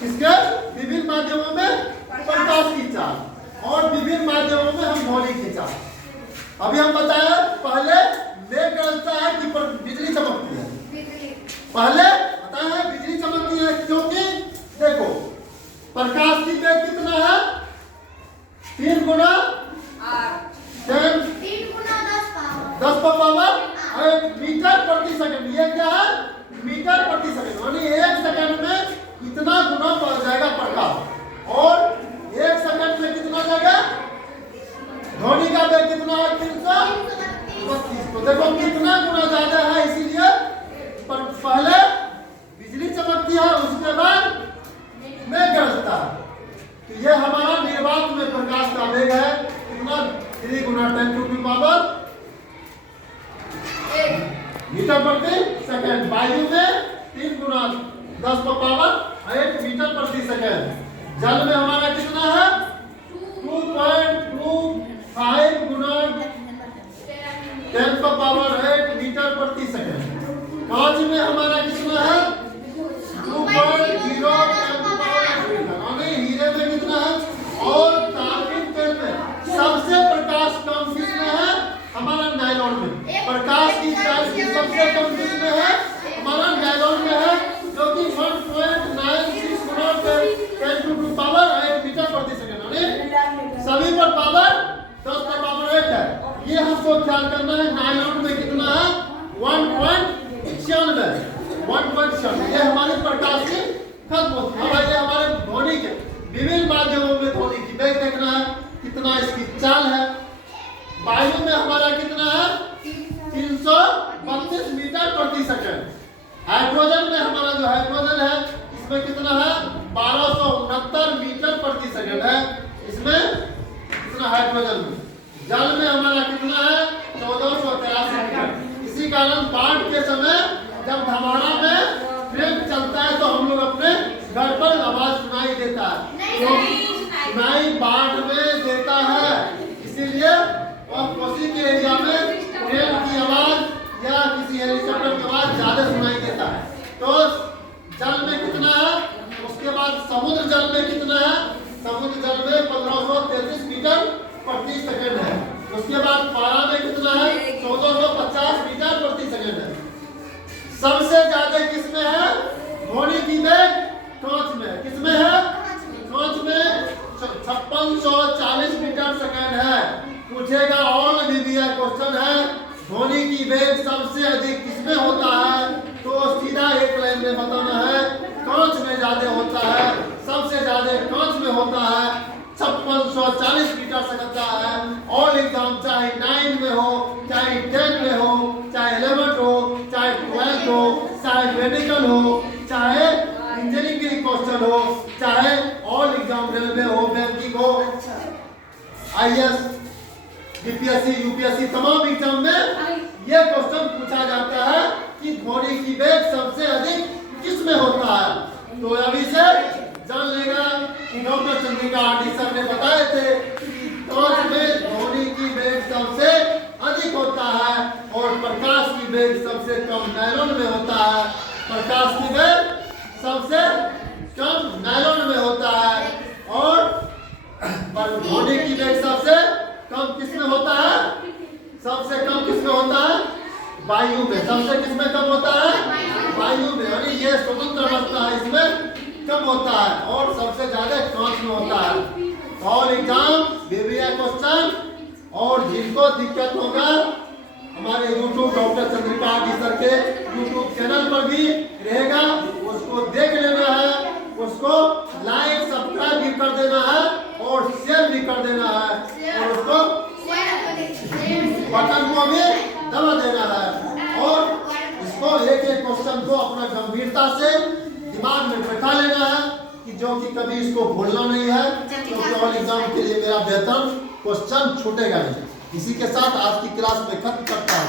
किसके विभिन्न माध्यमों में प्रकाश की चाल और विभिन्न माध्यमों में हम ध्वनि की चाल। अभी हम बताया पहले मेघ गरजता है कि बिजली चमकती है। पहले बताया है बिजली चमकती है क्योंकि देखो प्रकाश की वेग कितना है 3 गुना 10 पावर 8 मीटर प्रति सेकंड। ये क्या है मीटर प्रति सेकंड, यानी 1 सेकंड में इतना गुना बढ़ जाएगा प्रकाश। और 1 सेकंड में कितना जाएगा ध्वनि का वेग कितना है 332। तो देखो कितना गुना ज्यादा है, इसीलिए पहले बिजली चमकती है उसके बाद मेघ गरजता है। तो ये हमारा निर्वात में प्रकाश का वेग है कितना 3 गुना 10 टू द पावर मीटर प्रति सेकंड। वायु में 3 गुना 10 पावर 8 मीटर प्रति सेकंड। जल में हमारा कितना है 2.25 गुना 10 पावर 8 मीटर प्रति सेकंड। कांच में हमारा कितना है 2.0 हीरे में कितना है। और कार्बन तेल में सबसे प्रकाश कम किसमें है हमारा नायलॉन में। प्रकाश की चाल की सबसे कम किसमें है हमारा नायलॉन में है, जो कि 1.96 गुना 10 टू द पावर 8 मीटर प्रति सेकंड, यानी सभी पर पावर 10 पर पावर 8 है। ये हमको ख्याल करना है। नायलॉन में कितना है 1.96। ये हमारे प्रकाश की खत्म होती है। ये हमारे ध्वनि के विभिन्न माध्यमों में ध्वनि की वेग देखना है कितना इसकी चाल है। वायु में हमारा कितना है 332 मीटर प्रति सेकंड। हाइड्रोजन में हमारा जो हाइड्रोजन है इसमें कितना है 1269 मीटर प्रति सेकंड है। इसमें कितना हाइड्रोजन में। जल में हमारा कितना है 1483 मीटर। इसी कारण बाढ़ के समय जब धमाड़ा में ट्रेन चलता है तो हम लोग अपने घर पर आवाज सुनाई देता है, क्योंकि सुनाई बाढ़ में देता है। इसीलिए और कोसी के एरिया में ट्रेन की आवाज या किसी हेलीकॉप्टर की आवाज ज्यादा सुनाई देता है। तो जल में कितना है। उसके बाद समुद्र जल में कितना है समुद्र जल में 1533 मीटर प्रति सेकंड है। उसके बाद पारा में कितना है 1450 मीटर प्रति सेकंड है। सबसे ज्यादा किसमें है ध्वनि की वेग कांच में। किसमें है कांच में 5640 मीटर सेकंड है। पूछेगा और भी दिया क्वेश्चन है ध्वनि की वेग सबसे अधिक किसमें होता है, तो सीधा एक लाइन में बताना है कांच में ज्यादा होता है। सबसे ज्यादा कांच में होता है 5640 मीटर सेकंड का है। ऑल एग्जाम चाहे 9 में हो चाहे 10 में हो चाहे 11 हो चाहे 12 हो चाहे मेडिकल हो चाहे इंजीनियरिंग की क्वेश्चन हो चाहे ऑल एग्जाम रेलवे हो बैंकिंग हो आईएएस बीपीएससी यूपीएससी तमाम एग्जाम में ये क्वेश्चन पूछा जाता है कि ध्वनि की वेग सबसे अधिक किसमें होता है। तो अभी से जान लेगा कि डॉक्टर चंद्रिका आरडी सर ने बताए थे कि कांच में ध्वनि की वेग सबसे अधिक होता है और प्रकाश की वेग सबसे कम नायलॉन में होता है। प्रकाश की वेग सबसे कम नायलॉन में होता है और ध्वनि की वेग सबसे कम किसमें होता है सबसे कम किसमें होता है वायु में। सबसे किसमें कम होता है वायु में, यानी ये स्वतंत्र अवस्था है इसमें कम होता है और सबसे ज्यादा कांच में होता है। ऑल एग्जाम बेबिया क्वेश्चन और जिनको दिक्कत होगा हमारे YouTube doctor Chandrika RD sir के YouTube चैनल पर भी रहेगा, उसको देख लेना है, उसको लाइक सब्सक्राइब भी कर देना है और शेयर भी कर देना है और उसको बटन को भी दबा देना है और इसको एक एक क्वेश्चन को अपना गंभीरता से दिमाग में बैठा लेना है कि जो कि कभी इसको भूलना नहीं है, क्योंकि ऑल एग्जाम के लिए मेरा बेहतर क्वेश्चन छूटेगा नहीं। इसी के साथ आज की क्लास में खत्म करता हूँ।